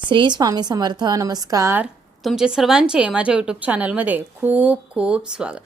श्री स्वामी समर्थ नमस्कार. तुमचे सर्वांचे माझ्या यूट्यूब चॅनलमध्ये खूप खूप स्वागत.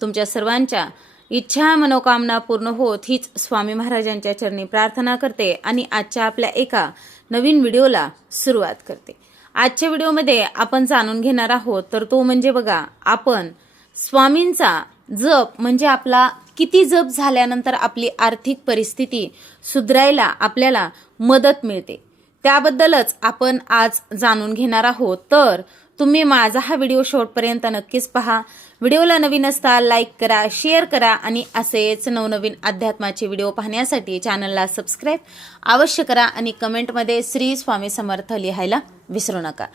तुमच्या सर्वांच्या इच्छा मनोकामना पूर्ण होत हीच स्वामी महाराजांच्या चरणी प्रार्थना करते आणि आजच्या आपल्या एका नवीन व्हिडिओला सुरुवात करते. आजच्या व्हिडिओमध्ये आपण जाणून घेणार आहोत तर तो म्हणजे बघा आपण स्वामींचा जप म्हणजे आपला किती जप झाल्यानंतर आपली आर्थिक परिस्थिती सुधारायला आपल्याला मदत मिळते. त्याबद्दलच आपण आज जाणून घेणार आहोत. तर तुम्ही माझा हा व्हिडिओ शेवटपर्यंत नक्कीच पहा. व्हिडिओला नवीन असता लाईक करा शेअर करा आणि असेच नवनवीन अध्यात्माचे व्हिडिओ पाहण्यासाठी चॅनलला सबस्क्राईब अवश्य करा आणि कमेंटमध्ये श्री स्वामी समर्थ लिहायला विसरू नका.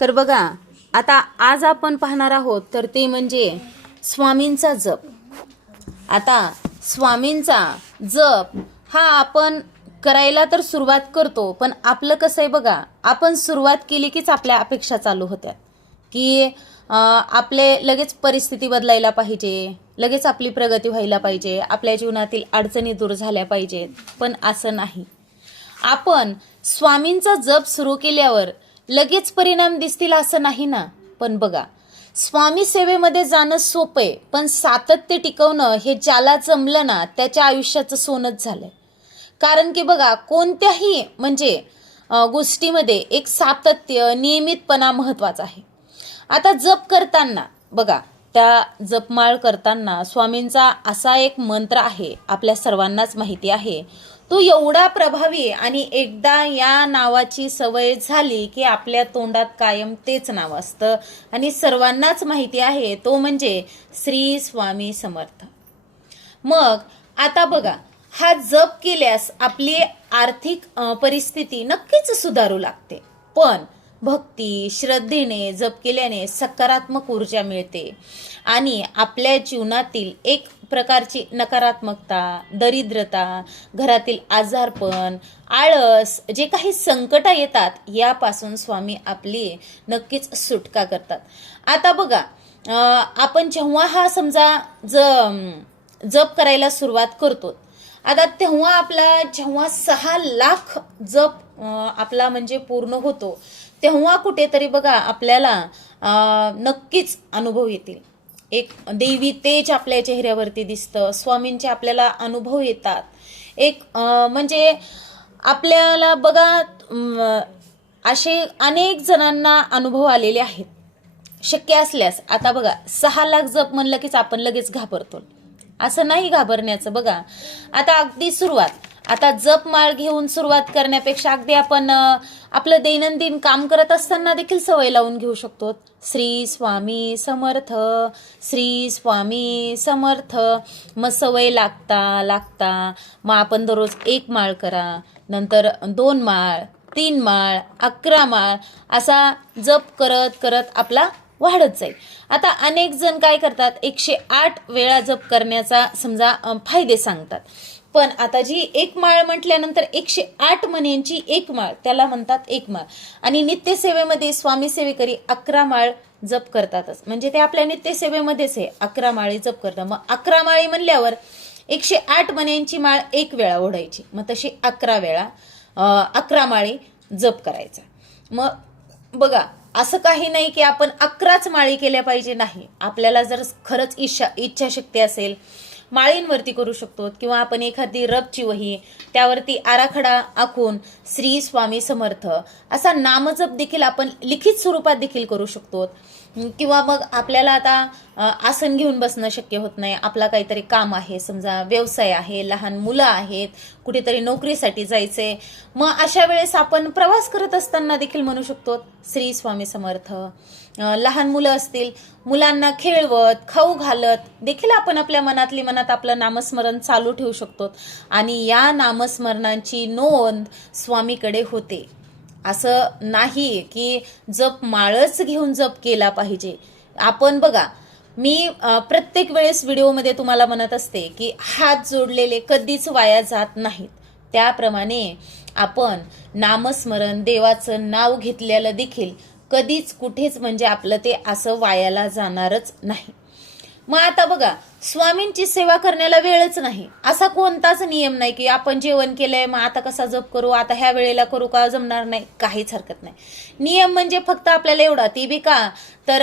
तर बघा आता आज आपण पाहणार आहोत तर ते म्हणजे स्वामींचा जप. आता स्वामींचा जप हा आपण करायला तर सुरुवात करतो पण आपलं कसं आहे बघा आपण सुरुवात केली कीच आपल्या अपेक्षा चालू होत्या. की आपले लगेच परिस्थिती बदलायला पाहिजे लगेच आपली प्रगती व्हायला पाहिजे आपल्या जीवनातील अडचणी दूर झाल्या पाहिजेत पण असं नाही. आपण स्वामींचा जप सुरू केल्यावर लगेच परिणाम दिसतील असं नाही ना? पण बघा स्वामी सेवेमध्ये जाणं सोपं आहे पण सातत्य टिकवणं हे ज्याला जमलं ना त्याच्या आयुष्याचं सोनच झालंय. कारण की बघा कोणत्याही म्हणजे गोष्टीमध्ये एक सातत्य नियमितपणा महत्त्वाचा आहे. आता जप करताना बघा त्या जपमाळ करताना स्वामींचा असा एक मंत्र आहे आपल्या सर्वांनाच माहिती आहे. तो एवढा प्रभावी आणि एकदा या नावाची सवय झाली की आपल्या तोंडात कायम तेच नाव असतं आणि सर्वांनाच माहिती आहे तो म्हणजे श्री स्वामी समर्थ. मग आता बघा हा जप केल्यास आपली आर्थिक परिस्थिती नक्कीच सुधारू लागते. पण भक्ती श्रद्धेने जप केल्याने सकारात्मक ऊर्जा मिळते आणि आपल्या जीवनातील एक प्रकारची नकारात्मकता दरिद्रता घरातील आजारपण आळस जे काही संकट येतात यापासून स्वामी आपली नक्कीच सुटका करतात. आता बघा आपण जेव्हा हा समजा ज जप करायला सुरुवात करतो आता तेव्हा आपला जेव्हा सहा लाख जप आपला म्हणजे पूर्ण होतो तेव्हा कुठेतरी बघा आपल्याला नक्कीच अनुभव येतील. एक देवी तेज आपल्या चेहऱ्यावरती दिसतं स्वामींचे आपल्याला अनुभव येतात. एक म्हणजे आपल्याला बघा असे अनेक जणांना अनुभव आलेले आहेत शक्य असल्यास. आता बघा सहा लाख जप म्हणलं कीच आपण लगेच घाबरतो. असं नाही घाबरण्याचं. बघा आता अगदी सुरुवात. आता जप माळ घेऊन सुरुवात करण्यापेक्षा अगदी आपण आपलं दैनंदिन काम करत असताना देखील सवय लावून घेऊ शकतो. श्री स्वामी समर्थ श्री स्वामी समर्थ. मग सवय लागता लागता मग आपण दररोज एक माळ करा. नंतर दोन माळ तीन माळ अकरा माळ असा जप करत करत आपला वाढत जाईल. आता अनेक जण काय करतात एकशे आठ वेळा जप करण्याचा समजा फायदे सांगतात. पण आता जी एक माळ म्हटल्यानंतर एकशे आठ मण्यांची एक माळ त्याला म्हणतात एक माळ. आणि नित्यसेवेमध्ये स्वामी सेवेकरी अकरा माळ जप करतातच. म्हणजे ते आपल्या नित्यसेवेमध्येच आहे अकरा माळी जप करतात. मग अकरा माळी म्हणल्यावर एकशे आठ मण्यांची माळ एक वेळा ओढायची. मग तशी अकरा वेळा अकरा माळी जप करायचा. मग बघा असं काही नाही की आपण अकराच माळी केल्या पाहिजे नाही. आपल्याला जर खरंच इच्छा इच्छाशक्ती असेल माळींवरती करू शकतो किंवा आपण एखादी रबची वही त्यावरती आराखडा आखून श्री स्वामी समर्थ असा नामजप देखील आपण लिखित स्वरूपात देखील करू शकतो. किंवा मग आपल्याला आता आसन घेऊन बसणं शक्य होत नाही. आपला काहीतरी काम आहे समजा व्यवसाय आहे लहान मुलं आहेत कुठेतरी नोकरीसाठी जायचंय मग अशा वेळेस आपण प्रवास करत असताना देखील म्हणू शकतो श्री स्वामी समर्थ. लहान मुलं असतील मुलांना खेळवत खाऊ घालत देखील आपण आपल्या मनातली मनात आपलं नामस्मरण चालू ठेवू शकतो. आणि या नामस्मरणांची नोंद स्वामीकडे होते. असं नाही की जप माळच घेऊन जप केला पाहिजे. आपण बघा मी प्रत्येक वेळेस व्हिडिओमध्ये तुम्हाला म्हणत असते की हात जोडलेले कधीच वाया जात नाहीत. त्याप्रमाणे आपण नामस्मरण देवाचं नाव घेतलेलं देखील कधीच कुठेच म्हणजे आपलं ते असं वायाला जाणारच नाही. मग आता बघा स्वामींची सेवा करण्याला वेळच नाही. असा कोणताच नियम नाही की आपण जेवण केलंय मग आता कसा जप करू आता ह्या वेळेला करू का जमणार नाही. काहीच हरकत नाही. नियम म्हणजे फक्त आपल्याला एवढा. ती बी का? तर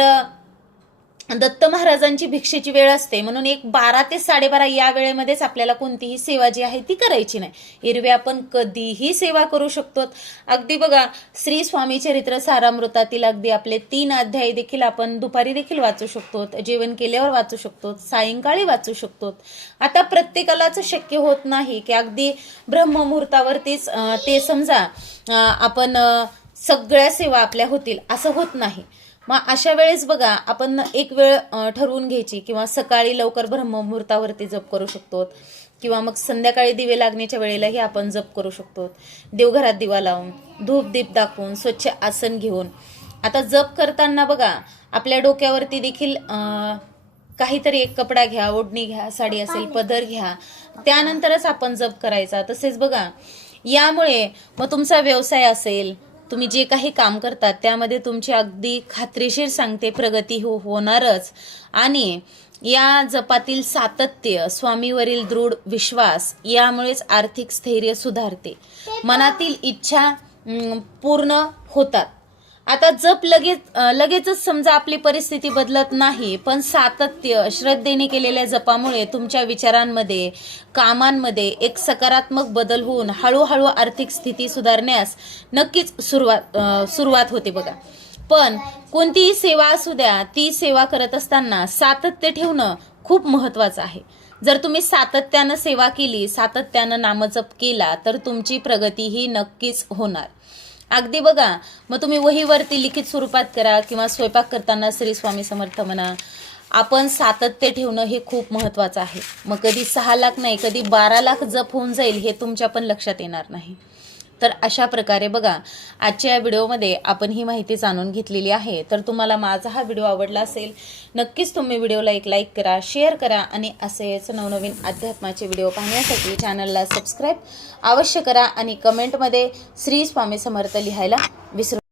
दत्त महाराजांची भिक्षेची वेळ असते. म्हणून एक बारा ते साडेबारा या वेळेमध्येच आपल्याला कोणतीही सेवा जी आहे ती करायची नाही. इरवे आपण कधीही सेवा करू शकतो अगदी बघा श्री स्वामी चरित्र सारामृतातील अगदी आपले तीन अध्याय देखील आपण दुपारी देखील वाचू शकतो जेवण केल्यावर वाचू शकतो सायंकाळी वाचू शकतो आता प्रत्येकालाच शक्य होत नाही की अगदी ब्रह्ममुहूर्तावरतीच ते समजा आपण सगळ्या सेवा आपल्या होतील असं होत नाही. मग अशा वेळेस बघा आपण एक वेळ ठरवून घ्यायची किंवा सकाळी लवकर ब्रह्ममुहूर्तावरती जप करू शकतो किंवा मग संध्याकाळी दिवे लागण्याच्या वेळेलाही आपण जप करू शकतो देवघरात दिवा लावून धूप दीप दाखवून स्वच्छ आसन घेऊन. आता जप करताना बघा आपल्या डोक्यावरती देखील काहीतरी एक कपडा घ्या ओढणी घ्या साडी असेल पदर घ्या. त्यानंतरच आपण जप करायचा. तसेच बघा यामुळे मग तुमचा व्यवसाय असेल तुम्ही जे काही काम करतात त्यामध्ये तुमची अगदी खात्रीशीर सांगते प्रगती हो होणारच. आणि या जपातील सातत्य स्वामीवरील दृढ विश्वास यामुळेच आर्थिक स्थैर्य सुधारते. मनातील इच्छा पूर्ण होतात. आता जप लगेच लगेचच समजा आपली परिस्थिती बदलत नाही पण सातत्य श्रद्धेने केलेल्या जपामुळे तुमच्या विचारांमध्ये कामांमध्ये एक सकारात्मक बदल होऊन हळूहळू आर्थिक स्थिती सुधारण्यास नक्कीच सुरुवात सुरुवात होते बघा. पण कोणतीही सेवा असू द्या ती सेवा करत असताना सातत्य ठेवणं खूप महत्वाचं आहे. जर तुम्ही सातत्यानं सेवा केली सातत्यानं नामजप केला तर तुमची प्रगती ही नक्कीच होणार. अगदी बघा मग तुम्ही वहीवरती लिखित स्वरूपात करा किंवा स्वयंपाक करताना श्री स्वामी समर्थ म्हणा. आपण सातत्य ठेवणं हे खूप महत्वाचं आहे. मग कधी सहा लाख नाही कधी बारा लाख जप होऊन जाईल हे तुमच्या पण लक्षात येणार नाही. तर अशा प्रकारे बघा आजच्या या व्हिडिओमध्ये आपण ही माहिती जाणून घेतलेली आहे. तर तुम्हाला माझा हा व्हिडिओ आवडला असेल नक्कीच तुम्ही व्हिडिओला एक लाईक करा शेअर करा आणि असेच नवनवीन अध्यात्माचे व्हिडिओ पाहण्यासाठी चॅनलला सबस्क्राईब अवश्य करा आणि कमेंटमध्ये श्री स्वामी समर्थ लिहायला विसरू